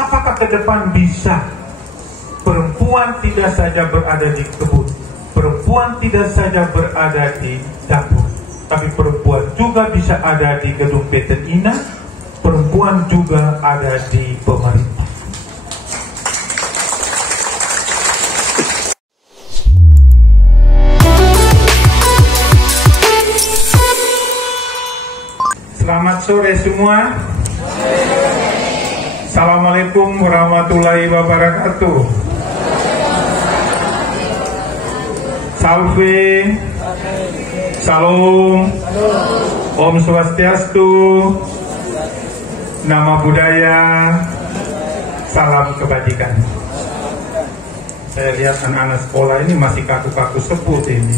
apakah ke depan bisa perempuan tidak saja berada di kebun, perempuan tidak saja berada di dapur, tapi perempuan juga bisa ada di gedung PT INA, perempuan juga ada di pemerintah. Selamat sore semua. Assalamualaikum warahmatullahi wabarakatuh. Salve, Salam, Om Swastiastu, Nama Budaya, Salam Kebajikan. Saya lihat anak-anak sekolah ini masih kaku-kaku sebut ini.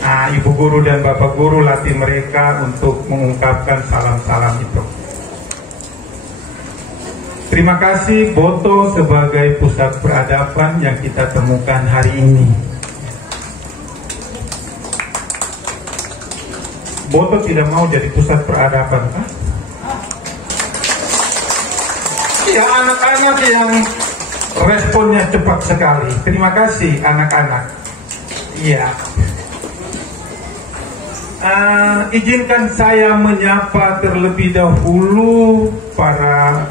Nah, ibu guru dan bapak guru latih mereka untuk mengungkapkan salam-salam itu. Terima kasih Boto sebagai pusat peradaban yang kita temukan hari ini. Boto tidak mau jadi pusat peradaban, kan? Ya, anak-anak yang responnya cepat sekali. Terima kasih anak-anak. Iya. Izinkan saya menyapa terlebih dahulu para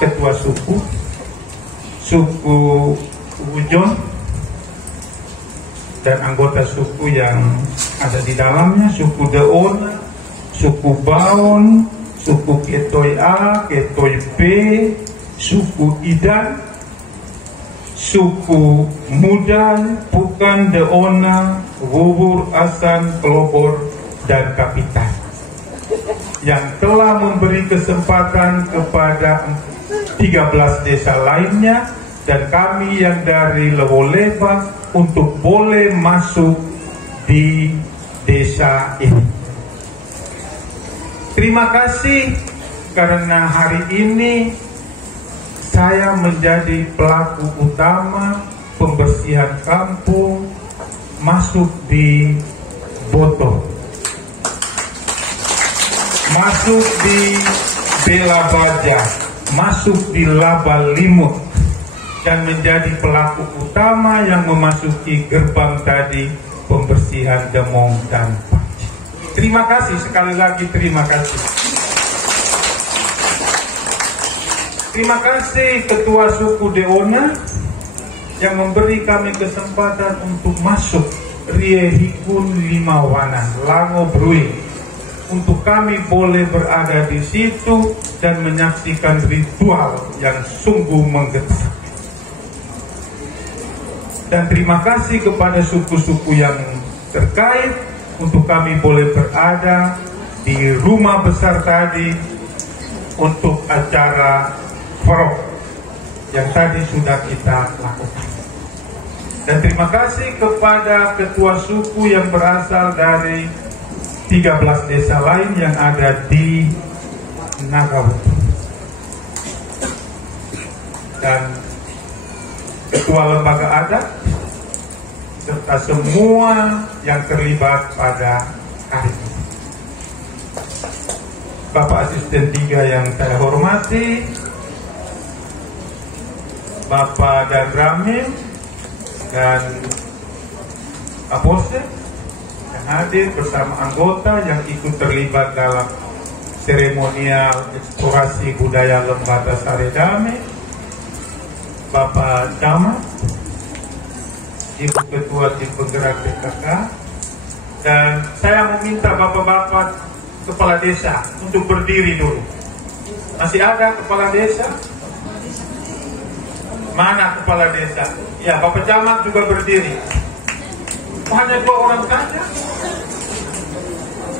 ketua suku Ujon dan anggota suku yang ada di dalamnya, suku Deon, suku Baon, suku Ketoi A, Ketoi B, suku Idan, suku Mudan, Pukan, Deona, Wubur, Asan, Kelobor, dan Kapitan yang telah memberi kesempatan kepada 13 desa lainnya dan kami yang dari Lewoleba untuk boleh masuk di desa ini. Terima kasih karena hari ini saya menjadi pelaku utama pembersihan kampung masuk di Boto, masuk di Bela Baja, masuk di Laba Limut, dan menjadi pelaku utama yang memasuki gerbang tadi pembersihan Demong dan Paci. Terima kasih sekali lagi, terima kasih. Terima kasih Ketua Suku Deona yang memberi kami kesempatan untuk masuk Rie Hikun Limawana, Lango Brui, untuk kami boleh berada di situ dan menyaksikan ritual yang sungguh menggetar. Dan terima kasih kepada suku-suku yang terkait untuk kami boleh berada di rumah besar tadi untuk acara Farok yang tadi sudah kita lakukan. Dan terima kasih kepada ketua suku yang berasal dari 13 desa lain yang ada di Nagawutu. Dan ketua lembaga adat serta semua yang terlibat pada hari ini. Bapak Asisten 3 yang saya hormati, Bapak dan Ramil dan Kapolsek yang hadir bersama anggota yang ikut terlibat dalam seremonial eksplorasi budaya Lembata Saredame, Bapak Camat, Ibu Ketua Tim Penggerak PKK, dan saya meminta bapak-bapak kepala desa untuk berdiri dulu. Masih ada kepala desa? Mana kepala desa? Ya, Bapak Camat juga berdiri. Hanya 2 orang saja.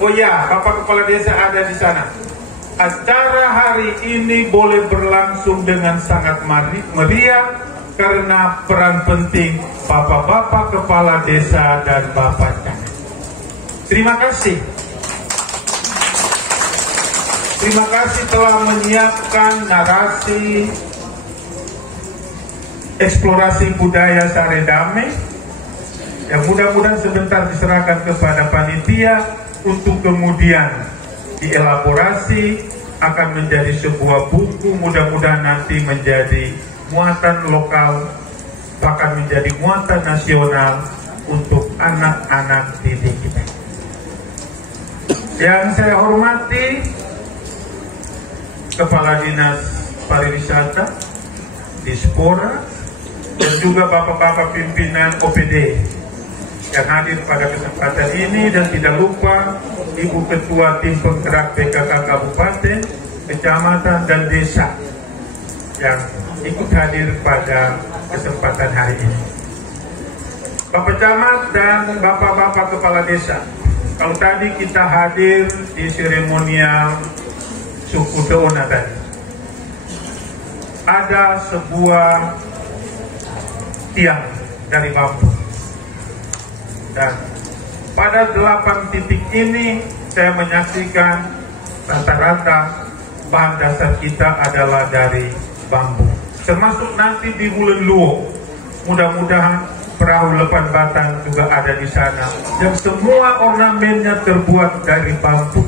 Oh ya, Bapak Kepala Desa ada di sana. Acara hari ini boleh berlangsung dengan sangat meriah karena peran penting Bapak-Bapak Kepala Desa dan Bapak Camat. Terima kasih. Terima kasih telah menyiapkan narasi eksplorasi budaya Saredame yang mudah-mudahan sebentar diserahkan kepada panitia untuk kemudian dielaborasi akan menjadi sebuah buku, mudah-mudahan nanti menjadi muatan lokal, bahkan menjadi muatan nasional untuk anak-anak didik kita. Yang saya hormati Kepala Dinas Pariwisata, Dispora, dan juga bapak-bapak pimpinan OPD yang hadir pada kesempatan ini, dan tidak lupa Ibu Ketua Tim Penggerak PKK Kabupaten, Kecamatan, dan Desa yang ikut hadir pada kesempatan hari ini. Bapak Camat dan bapak-bapak kepala desa, kalau tadi kita hadir di seremonial suku Doona tadi, ada sebuah tiang dari bambu, dan pada 8 titik ini saya menyaksikan rata-rata bahan dasar kita adalah dari bambu, termasuk nanti di Bulan Luo. Mudah-mudahan perahu lepan batang juga ada di sana, yang semua ornamennya terbuat dari bambu.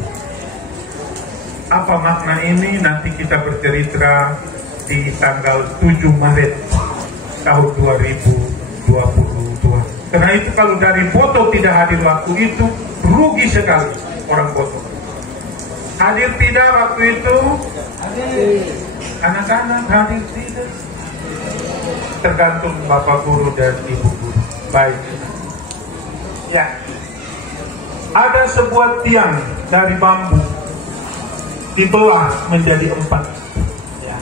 Apa makna ini? Nanti kita bercerita di tanggal 7 Maret tahun 2022. Karena itu kalau dari foto tidak hadir waktu itu, rugi sekali orang foto. Hadir tidak waktu itu? Anak-anak hadir tidak? Tergantung Bapak Guru dan Ibu Guru. Baik. Ya. Ada sebuah tiang dari bambu dibelah menjadi 4. Ya.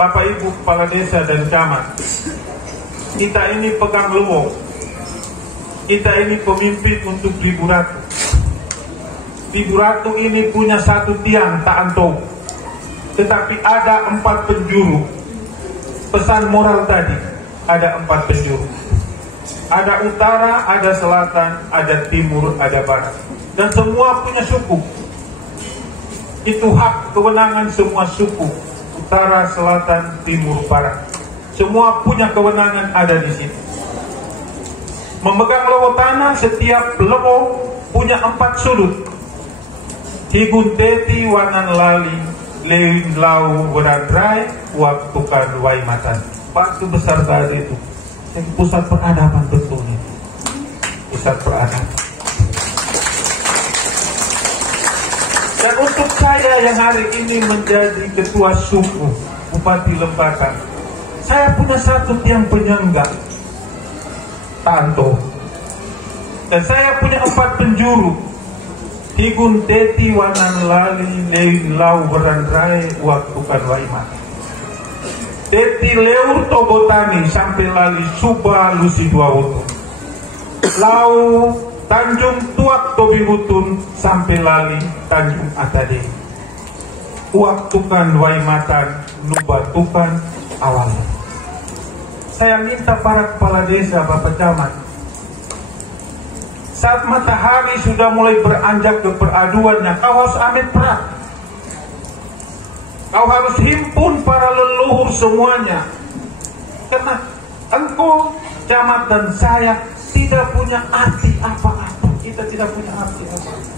Bapak Ibu Kepala Desa dan Camat, kita ini pegang luwung, kita ini pemimpin untuk Ribu Ratu. Ribu Ratu ini punya satu tiang Taantou, tetapi ada 4 penjuru. Pesan moral tadi, ada 4 penjuru. Ada utara, ada selatan, ada timur, ada barat. Dan semua punya suku. Itu hak kewenangan semua suku, utara, selatan, timur, barat. Semua punya kewenangan ada di situ. Memegang lowo tanah, setiap lowo punya 4 sudut. Higun teti wanan lali, lewin lau berandrai, waktukan waimatan. Batu besar tadi itu, yang pusat peradaban betul ini. Pusat peradaban. Dan untuk saya yang hari ini menjadi ketua suku Bupati Lembata, saya punya satu tiang penyangga Taantou, dan saya punya 4 penjuru. Higun teti wanan lali lein lau berandrai waktukan waimat. Teti leur tobotani sampai lali suba lusi dua wutu. Lau Tanjung Tuak Tobi Hutun sampai lali Tanjung Atade. Waktukan waimatan nubatukan awal. Saya minta para kepala desa, Bapak Camat, saat matahari sudah mulai beranjak ke peraduannya, kau harus ambil peran. Kau harus himpun para leluhur semuanya. Karena engkau, Camat, dan saya tidak punya arti apa-apa. Kita tidak punya arti apa-apa.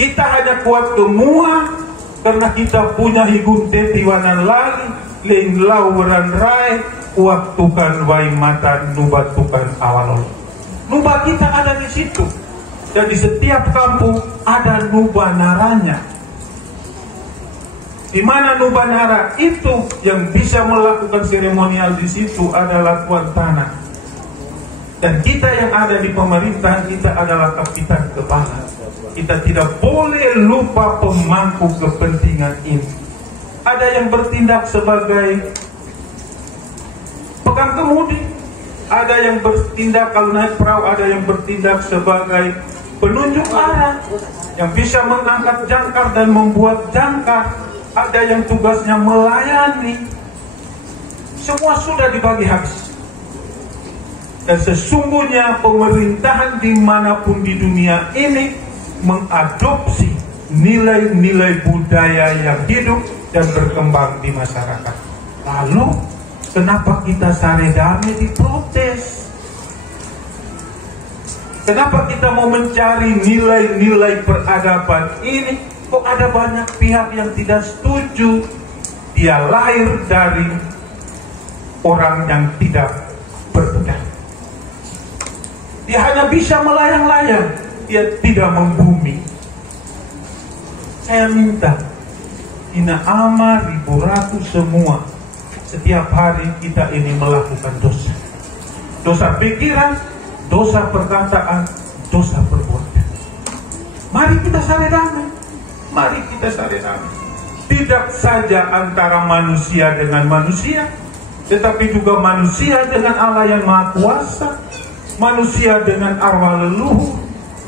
Kita hanya kuat gemua karena kita punya higun teti wanan lali, lein lau berandrai, waktukan waimatan nubatukan awalol. Nuba kita ada di situ. Dan di setiap kampung ada nubanaranya. Di mana nubanara itu yang bisa melakukan seremonial di situ adalah tuan tanah. Dan kita yang ada di pemerintahan, kita adalah kapitan kepala. Kita tidak boleh lupa pemangku kepentingan ini. Ada yang bertindak sebagai pegang kemudi, ada yang bertindak kalau naik perahu, ada yang bertindak sebagai penunjuk arah, yang bisa mengangkat jangkar dan membuat jangkar, ada yang tugasnya melayani. Semua sudah dibagi habis. Dan sesungguhnya pemerintahan dimanapun di dunia ini mengadopsi nilai-nilai budaya yang hidup dan berkembang di masyarakat. Lalu kenapa kita sare damai diprotes? Kenapa kita mau mencari nilai-nilai peradaban ini? Kok ada banyak pihak yang tidak setuju? Dia lahir dari orang yang tidak berbudaya. Dia hanya bisa melayang-layang, dia tidak membumi. Saya minta, Ina Ama, Ribu Ratu semua, setiap hari kita ini melakukan dosa. Dosa pikiran, dosa perkataan, dosa perbuatan. Mari kita saling damai. Mari kita saling damai. Tidak saja antara manusia dengan manusia, tetapi juga manusia dengan Allah yang Maha Kuasa, manusia dengan arwah leluhur,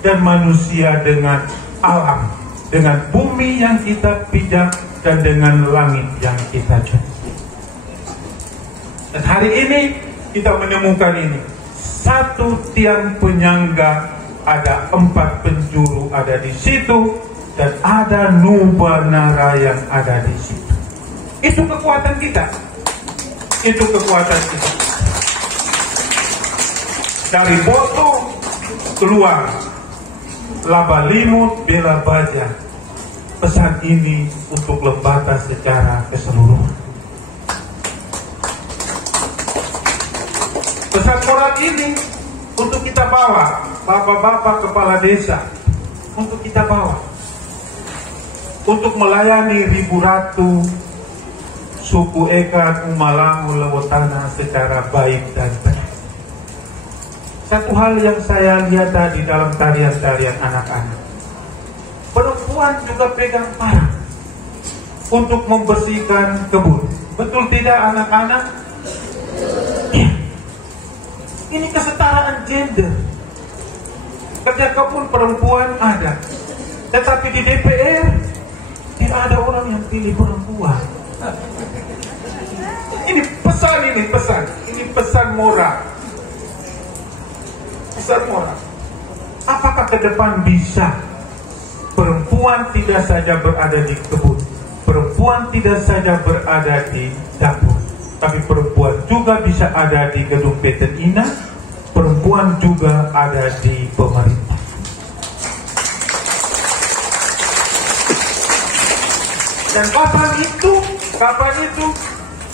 dan manusia dengan alam, dengan bumi yang kita pijak, dan dengan langit yang kita jauh. Dan hari ini kita menemukan ini, satu tiang penyangga, ada 4 penjuru ada di situ, dan ada nubanara yang ada di situ. Itu kekuatan kita. Itu kekuatan kita. Dari botol keluar laba limut bela baja. Pesan ini untuk Lembata secara keseluruhan. Pesan moral ini untuk kita bawa, bapak-bapak kepala desa, untuk kita bawa, untuk melayani Ribu Ratu, suku Ekan, Umalangu, Lewotana secara baik dan benar. Satu hal yang saya lihat tadi dalam tarian-tarian anak-anak, perempuan juga pegang parang untuk membersihkan kebun. Betul tidak anak-anak? Ya. Ini kesetaraan gender. Kerja kebun perempuan ada, tetapi di DPR tidak ada orang yang pilih perempuan. Ini pesan moral. Pesan moral. Apakah ke depan bisa perempuan tidak saja berada di kebun, perempuan tidak saja berada di dapur, tapi perempuan juga bisa ada di gedung PT INA, perempuan juga ada di pemerintah. Dan kapan itu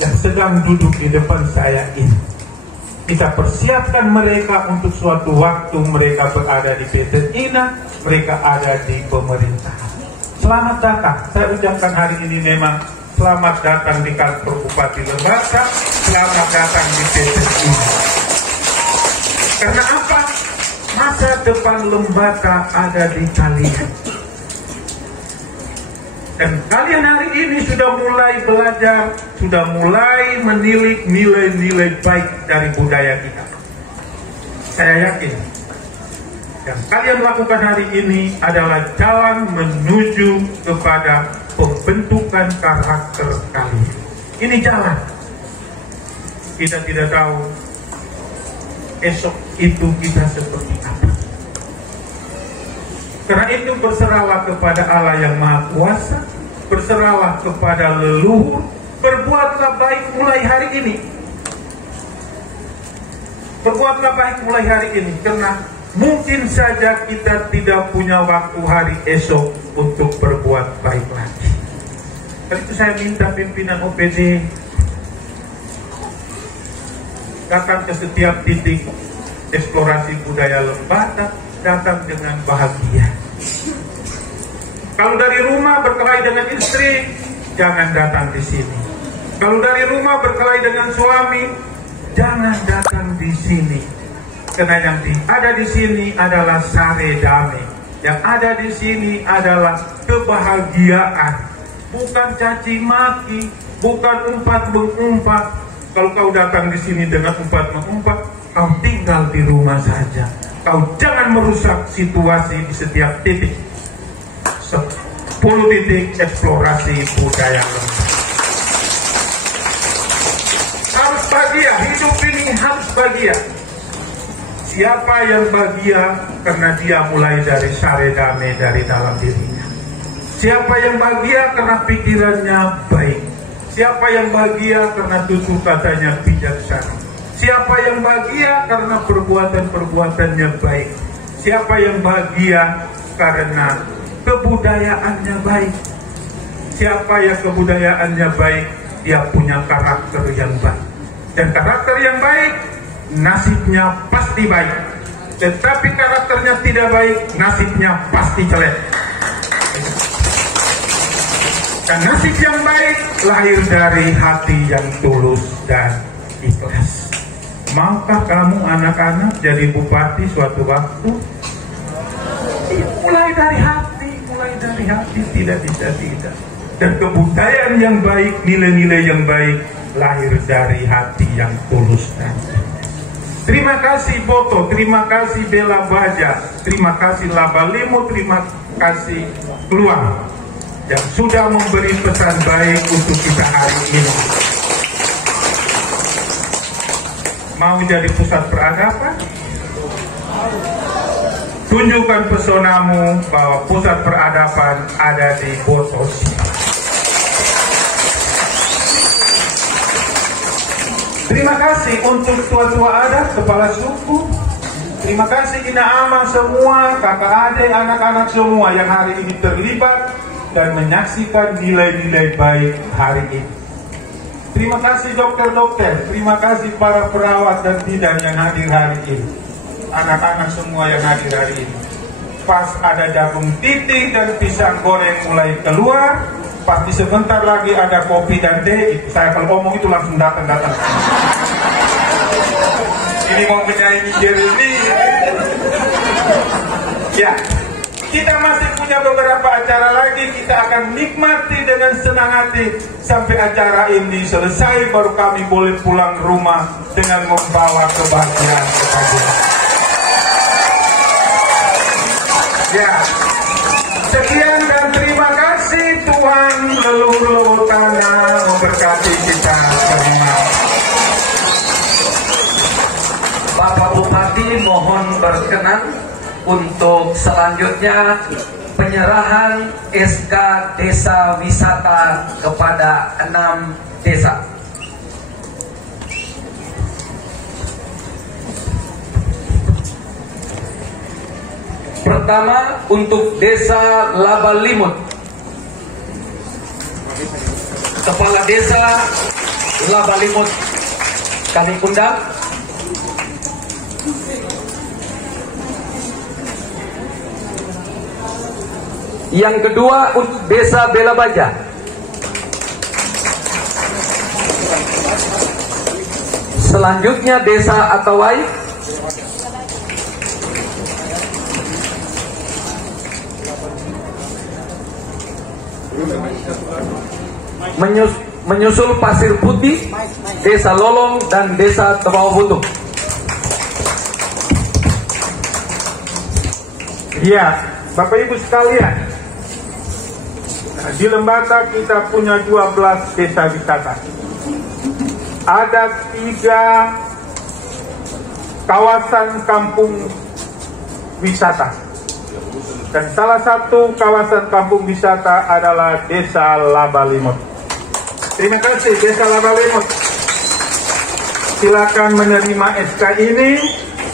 yang sedang duduk di depan saya ini. Kita persiapkan mereka untuk suatu waktu mereka berada di PT INA, mereka ada di pemerintahan. Selamat datang. Saya ucapkan hari ini memang selamat datang di kantor Bupati Lembata, selamat datang di PT INA. Karena apa? Masa depan Lembata ada di kalian. Dan kalian hari ini sudah mulai belajar, sudah mulai menilik nilai-nilai baik dari budaya kita. Saya yakin yang kalian lakukan hari ini adalah jalan menuju kepada pembentukan karakter kalian. Ini jalan. Kita tidak tahu esok itu kita seperti apa. Karena itu berserahlah kepada Allah yang Maha Kuasa, berserahlah kepada leluhur, berbuatlah baik mulai hari ini. Berbuatlah baik mulai hari ini, karena mungkin saja kita tidak punya waktu hari esok untuk berbuat baik lagi. Karena itu saya minta pimpinan OPD datang ke setiap titik eksplorasi budaya Lembata, datang dengan bahagia. Kalau dari rumah berkelahi dengan istri, jangan datang di sini. Kalau dari rumah berkelahi dengan suami, jangan datang di sini. Karena yang ada di sini adalah sare damai. Yang ada di sini adalah kebahagiaan, bukan caci maki, bukan umpat mengumpat. Kalau kau datang di sini dengan umpat mengumpat, kau tinggal di rumah saja. Kau jangan merusak situasi di setiap titik. 10 titik eksplorasi budaya Lembata. Harus bahagia, hidup ini harus bahagia. Siapa yang bahagia karena dia mulai dari sare damai dari dalam dirinya. Siapa yang bahagia karena pikirannya baik. Siapa yang bahagia karena tutur katanya bijaksana. Siapa yang bahagia karena perbuatan-perbuatannya baik. Siapa yang bahagia karena kebudayaannya baik? Siapa yang kebudayaannya baik, dia punya karakter yang baik. Dan karakter yang baik, nasibnya pasti baik. Tetapi karakternya tidak baik, nasibnya pasti jelek. Dan nasib yang baik lahir dari hati yang tulus dan ikhlas. Maukah kamu anak-anak jadi bupati suatu waktu? Mulai dari hati, tidak bisa tidak. Dan kebudayaan yang baik, nilai-nilai yang baik lahir dari hati yang tulus dan ikhlas. Terima kasih Boto, terima kasih Bela Baja, terima kasih Labalimo, terima kasih Keluang yang sudah memberi pesan baik untuk kita hari ini. Mau jadi pusat peradaban? Tunjukkan pesonamu bahwa pusat peradaban ada di Boto. Terima kasih untuk tua-tua adat, kepala suku. Terima kasih Ina Ama semua, kakak adik, anak-anak semua yang hari ini terlibat dan menyaksikan nilai-nilai baik hari ini. Terima kasih dokter-dokter, terima kasih para perawat dan bidan yang hadir hari ini. Anak-anak semua yang hadir hari ini. Pas ada jagung titih dan pisang goreng mulai keluar, pasti sebentar lagi ada kopi dan teh. Saya kalau ngomong itu langsung datang. Ini mau menyaingi Jeremy. Ya, kita masih punya beberapa acara lagi. Kita akan nikmati dengan senang hati sampai acara ini selesai, baru kami boleh pulang rumah dengan membawa kebahagiaan kepada. Ya, sekian dan terima kasih. Tuhan leluhur tanah memberkati kita semua. Bapak Bupati mohon berkenan untuk selanjutnya penyerahan SK Desa Wisata kepada 6 desa. Pertama untuk Desa Labalimut. Kepala Desa Labalimut kami undang. Yang kedua untuk Desa Bela Baja. Selanjutnya Desa Atawai. Menyusul Pasir Putih, Desa Lolong dan Desa Tebau-Butuh. Ya, Bapak Ibu sekalian, di Lembata kita punya 12 desa wisata. Ada 3 kawasan kampung wisata. Dan salah satu kawasan kampung wisata adalah Desa Labalimut. Terima kasih Desa Labalimut. Silakan menerima SK ini,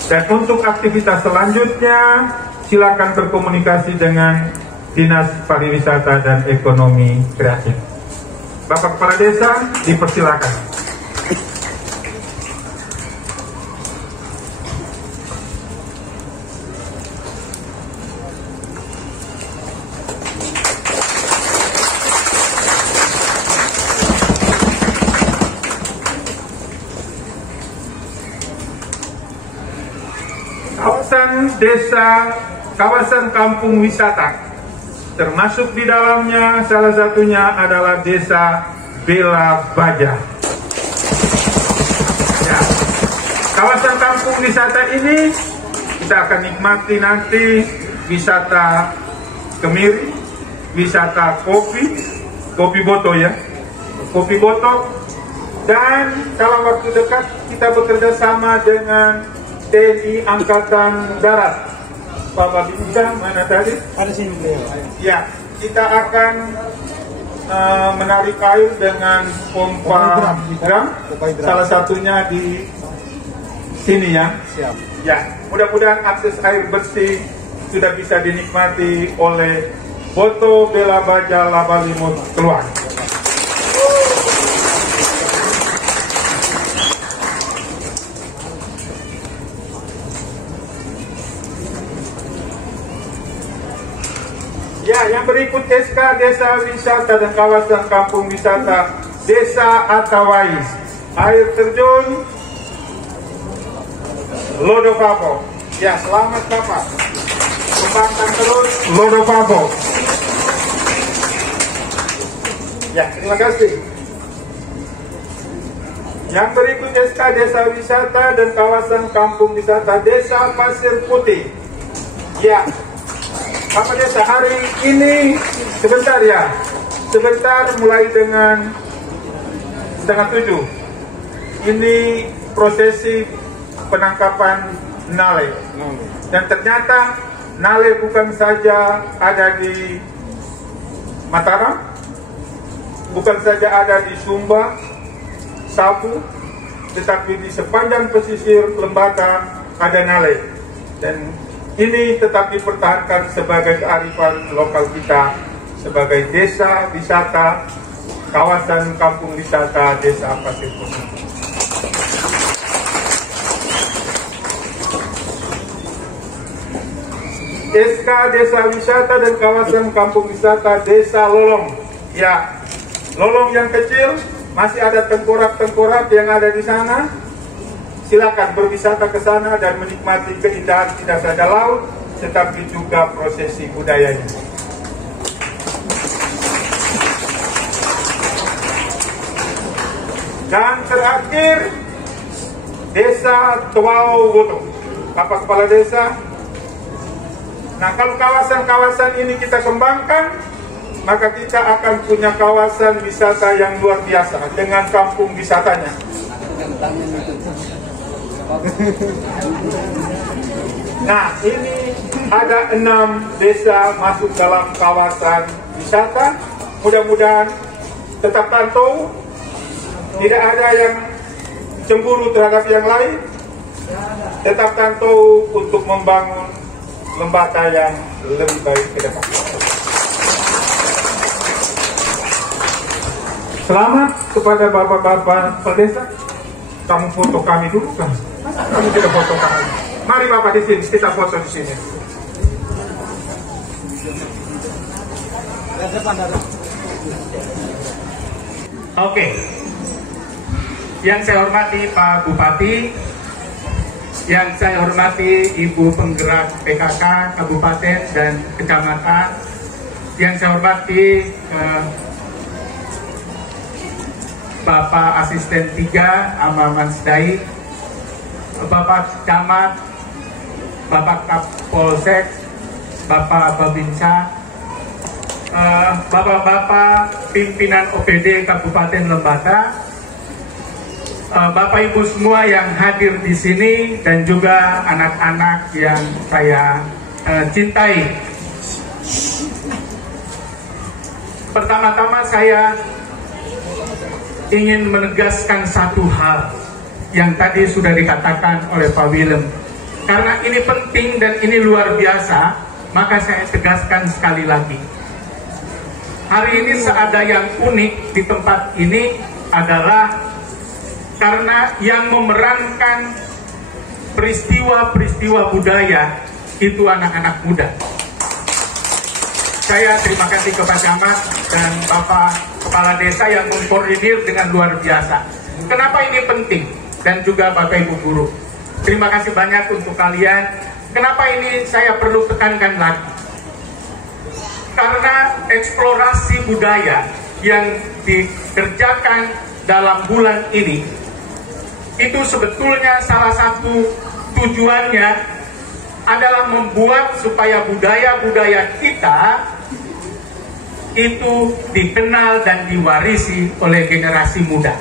dan untuk aktivitas selanjutnya silakan berkomunikasi dengan Dinas Pariwisata dan Ekonomi Kreatif. Bapak Kepala Desa, dipersilakan. Kawasan desa, kawasan kampung wisata, termasuk di dalamnya salah satunya adalah Desa Bela Baja. Ya, kawasan kampung wisata ini kita akan nikmati nanti wisata kemiri, wisata kopi boto ya, kopi boto, dan dalam waktu dekat kita bekerja sama dengan TNI Angkatan Darat. Bapak Bincang mana tadi? Ada sini beliau. Ya, kita akan menarik air dengan pompa drum. Salah satunya di sini ya. Siap. Ya, mudah-mudahan akses air bersih sudah bisa dinikmati oleh Boto Bela Baja Labalimut keluar. Ya, yang berikut SK Desa Wisata dan Kawasan Kampung Wisata Desa Atawais. Air terjun Lodopapo. Ya, selamat Bapak. Kembangkan terus Lodopapo. Ya, terima kasih. Yang berikut SK Desa Wisata dan Kawasan Kampung Wisata Desa Pasir Putih. Ya, Bapak Desa, hari ini sebentar ya, sebentar mulai dengan 6:30. Ini prosesi penangkapan Nale. Dan ternyata Nale bukan saja ada di Mataram, bukan saja ada di Sumba, Sabu, tetapi di sepanjang pesisir Lembata ada Nale. Dan ini tetap dipertahankan sebagai kearifan lokal kita sebagai desa wisata, kawasan kampung wisata Desa Pasir Putih. SK Desa Wisata dan Kawasan Kampung Wisata Desa Lolong. Ya, Lolong yang kecil, masih ada tengkorak-tengkorak yang ada di sana. Silakan berwisata ke sana dan menikmati keindahan tidak saja laut, tetapi juga prosesi budayanya. Dan terakhir, Desa Tuau Woto. Bapak Kepala Desa. Nah, kalau kawasan-kawasan ini kita kembangkan, maka kita akan punya kawasan wisata yang luar biasa dengan kampung wisatanya. Nah, ini ada 6 desa masuk dalam kawasan wisata. Mudah-mudahan tetap pantau, tidak ada yang cemburu terhadap yang lain. Tetap pantau untuk membangun Lembata yang lebih baik ke depan. Selamat kepada bapak-bapak perdesa. Kamu foto kami dulu kan? Masa kamu tidak foto kami? Mari Bapak di sini, kita foto di sini. Oke. Yang saya hormati Pak Bupati, yang saya hormati Ibu Penggerak PKK Kabupaten dan Kecamatan, yang saya hormati Bapak Asisten 3 Amaman Sedai, Bapak Camat, Bapak Kapolsek, Bapak Babinsa, Bapak-bapak pimpinan OPD Kabupaten Lembata, Bapak Ibu semua yang hadir di sini, dan juga anak-anak yang saya cintai. Pertama-tama saya ingin menegaskan satu hal yang tadi sudah dikatakan oleh Pak Willem. Karena ini penting dan ini luar biasa, maka saya tegaskan sekali lagi. Hari ini seada yang unik di tempat ini adalah karena yang memerankan peristiwa-peristiwa budaya itu anak-anak muda. Saya terima kasih kepada Camat dan Bapak Kepala Desa yang mengkoordinir dengan luar biasa. Kenapa ini penting? Dan juga Bapak Ibu Guru. Terima kasih banyak untuk kalian. Kenapa ini saya perlu tekankan lagi? Karena eksplorasi budaya yang dikerjakan dalam bulan ini, itu sebetulnya salah satu tujuannya adalah membuat supaya budaya-budaya kita itu dikenal dan diwarisi oleh generasi muda.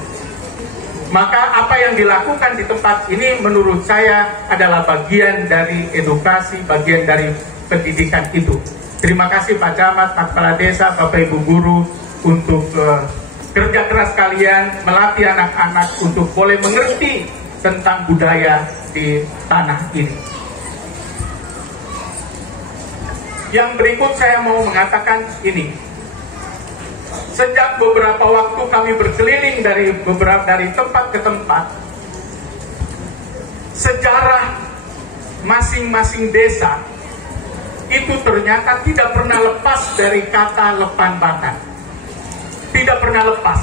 Maka apa yang dilakukan di tempat ini menurut saya adalah bagian dari edukasi, bagian dari pendidikan itu. Terima kasih Pak Camat, Pak Kepala Desa, Bapak Ibu Guru untuk kerja keras kalian melatih anak-anak untuk boleh mengerti tentang budaya di tanah ini. Yang berikut saya mau mengatakan ini. Sejak beberapa waktu kami berkeliling dari tempat ke tempat, sejarah masing-masing desa itu ternyata tidak pernah lepas dari kata Lepan Batan. Tidak pernah lepas.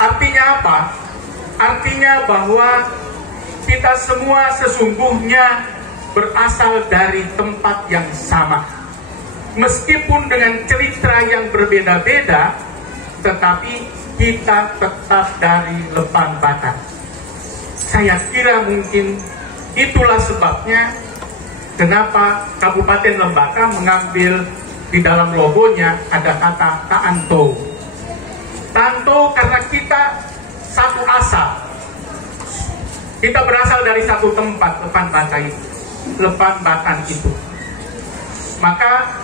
Artinya apa? Artinya bahwa kita semua sesungguhnya berasal dari tempat yang sama. Meskipun dengan cerita yang berbeda-beda, tetapi kita tetap dari Lepan Batan. Saya kira mungkin itulah sebabnya kenapa Kabupaten Lembata mengambil di dalam logonya ada kata Taantou. Taantou karena kita satu asal. Kita berasal dari satu tempat, Lepan Batan itu. Maka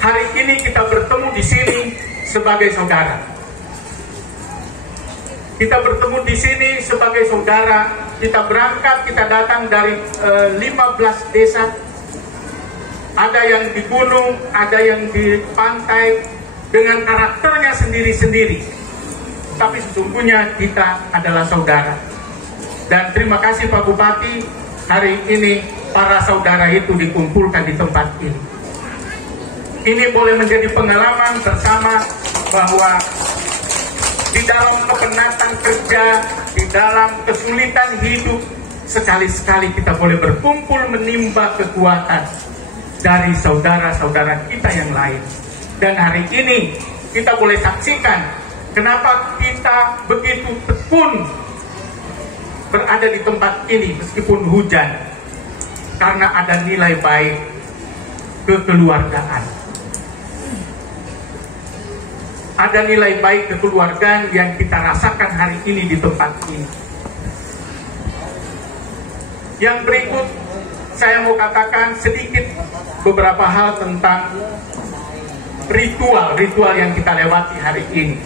hari ini kita bertemu di sini sebagai saudara. Kita bertemu di sini sebagai saudara. Kita berangkat, kita datang dari 15 desa. Ada yang di gunung, ada yang di pantai, dengan karakternya sendiri-sendiri. Tapi sesungguhnya kita adalah saudara. Dan terima kasih Pak Bupati, hari ini para saudara itu dikumpulkan di tempat ini. Ini boleh menjadi pengalaman bersama bahwa di dalam kepenatan kerja, di dalam kesulitan hidup, sekali-sekali kita boleh berkumpul menimba kekuatan dari saudara-saudara kita yang lain. Dan hari ini kita boleh saksikan kenapa kita begitu tekun berada di tempat ini meskipun hujan, karena ada nilai baik kekeluargaan. Ada nilai baik kekeluargaan yang kita rasakan hari ini di tempat ini. Yang berikut saya mau katakan sedikit beberapa hal tentang ritual yang kita lewati hari ini.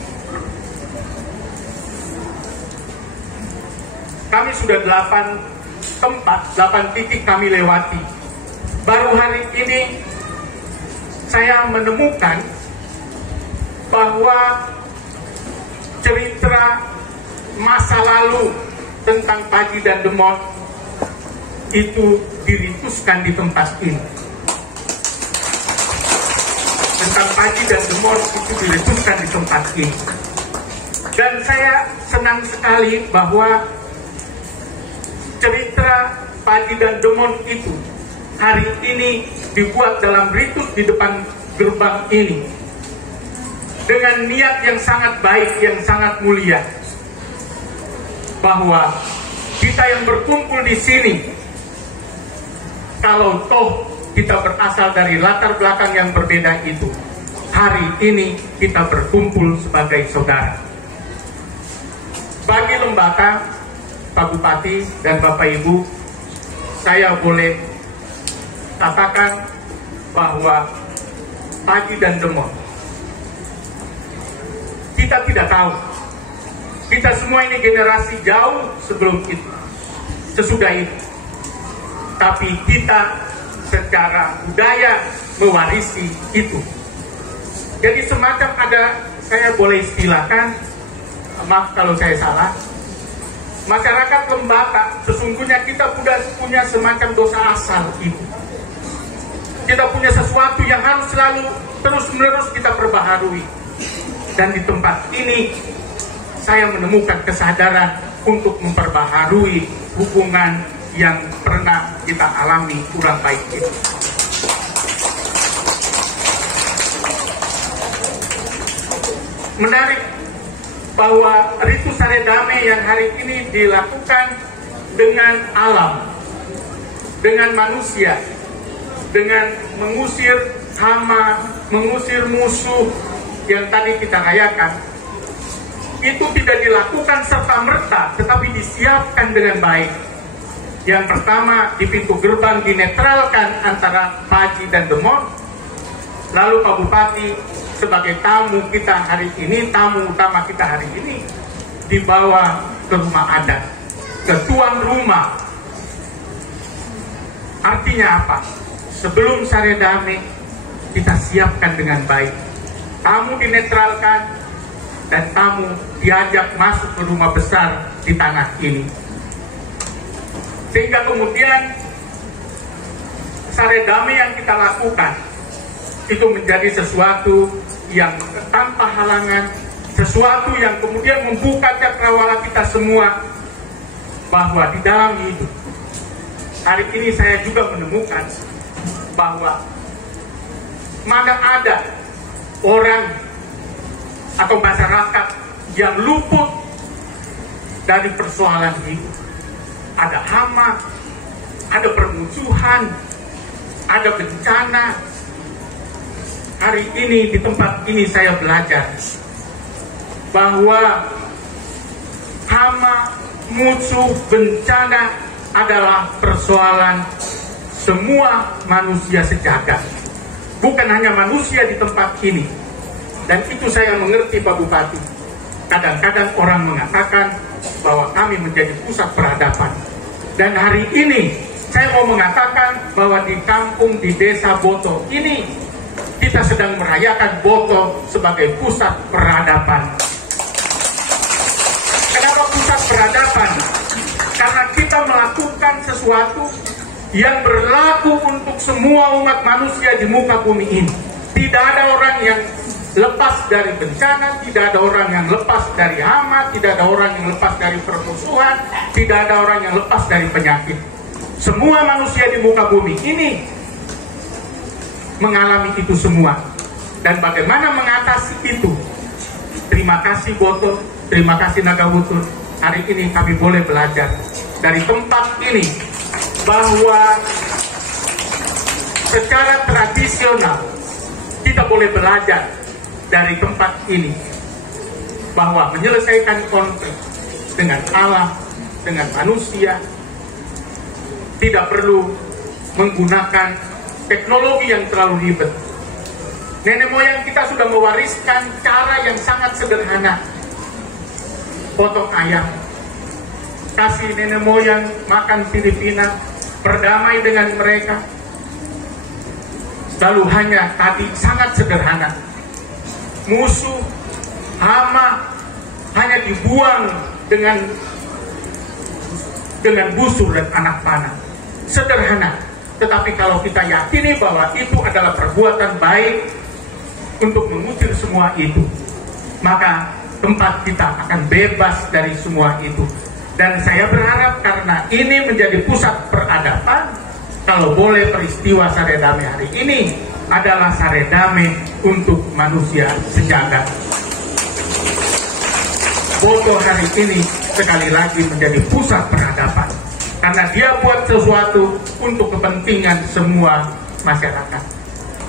Kami sudah 8 titik kami lewati. Baru hari ini saya menemukan bahwa cerita masa lalu tentang Paji dan Demot itu dirituskan di tempat ini. Tentang Paji dan Demot itu dirituskan di tempat ini. Dan saya senang sekali bahwa cerita Paji dan Demot itu hari ini dibuat dalam ritus di depan gerbang ini dengan niat yang sangat baik, yang sangat mulia, bahwa kita yang berkumpul di sini, kalau toh kita berasal dari latar belakang yang berbeda itu, hari ini kita berkumpul sebagai saudara. Bagi Lembata, Pak Bupati dan Bapak Ibu, saya boleh katakan bahwa Paji dan Demot, kita tidak tahu. Kita semua ini generasi jauh sebelum itu, sesudah itu. Tapi kita secara budaya mewarisi itu. Jadi semacam ada, saya boleh istilahkan, maaf kalau saya salah, masyarakat Lembata sesungguhnya kita punya semacam dosa asal itu. Kita punya sesuatu yang harus selalu terus-menerus kita perbaharui. Dan di tempat ini saya menemukan kesadaran untuk memperbaharui hubungan yang pernah kita alami kurang baik itu. Menarik bahwa ritus Sare Damai yang hari ini dilakukan dengan alam, dengan manusia, dengan mengusir hama, mengusir musuh yang tadi kita rayakan, itu tidak dilakukan serta-merta, tetapi disiapkan dengan baik. Yang pertama, di pintu gerbang dinetralkan antara Paji dan Demot. Lalu Pak Bupati sebagai tamu kita hari ini, tamu utama kita hari ini, dibawa ke ke rumah adat, ke tuan rumah. Artinya apa? Sebelum sare damai, kita siapkan dengan baik. Tamu dinetralkan, dan tamu diajak masuk ke rumah besar di tanah ini. Sehingga kemudian sare damai yang kita lakukan itu menjadi sesuatu yang tanpa halangan, sesuatu yang kemudian membuka cakrawala kita semua, bahwa di dalam hidup hari ini saya juga menemukan bahwa mana ada orang atau masyarakat yang luput dari persoalan hidup. Ada hama, ada permusuhan, ada bencana. Hari ini di tempat ini saya belajar bahwa hama, musuh, bencana adalah persoalan semua manusia sejagat, bukan hanya manusia di tempat ini. Dan itu saya mengerti Pak Bupati. Kadang-kadang orang mengatakan bahwa kami menjadi pusat peradaban. Dan hari ini saya mau mengatakan bahwa di kampung, di desa Boto ini, kita sedang merayakan Boto sebagai pusat peradaban. Kenapa pusat peradaban? Karena kita melakukan sesuatu yang berlaku untuk semua umat manusia di muka bumi ini. Tidak ada orang yang lepas dari bencana, tidak ada orang yang lepas dari hama, tidak ada orang yang lepas dari permusuhan, tidak ada orang yang lepas dari penyakit. Semua manusia di muka bumi ini mengalami itu semua. Dan bagaimana mengatasi itu? Terima kasih Boto, terima kasih Nagawutur. Hari ini kami boleh belajar dari tempat ini bahwa secara tradisional kita boleh belajar dari tempat ini bahwa menyelesaikan konflik dengan alam, dengan manusia tidak perlu menggunakan teknologi yang terlalu ribet. Nenek moyang kita sudah mewariskan cara yang sangat sederhana. Potong ayam, kasih nenek moyang makan Filipina, berdamai dengan mereka. Lalu hanya tadi sangat sederhana. Musuh, hama hanya dibuang dengan busur dan anak panah. Sederhana. Tetapi kalau kita yakini bahwa itu adalah perbuatan baik untuk mengusir semua itu, maka tempat kita akan bebas dari semua itu. Dan saya berharap karena ini menjadi pusat peradaban, kalau boleh peristiwa sare damai hari ini adalah sare damai untuk manusia sejagat. Boto hari ini sekali lagi menjadi pusat peradaban karena dia buat sesuatu untuk kepentingan semua masyarakat.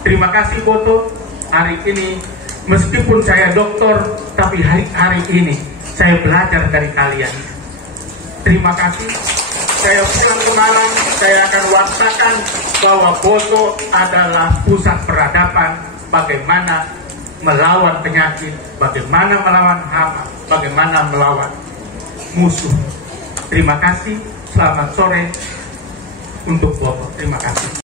Terima kasih Boto. Hari ini meskipun saya doktor, tapi hari ini saya belajar dari kalian. Terima kasih. Saya pulang ke Malang, saya akan waktakan bahwa Boto adalah pusat peradaban, bagaimana melawan penyakit, bagaimana melawan hama, bagaimana melawan musuh. Terima kasih, selamat sore untuk Boto. Terima kasih.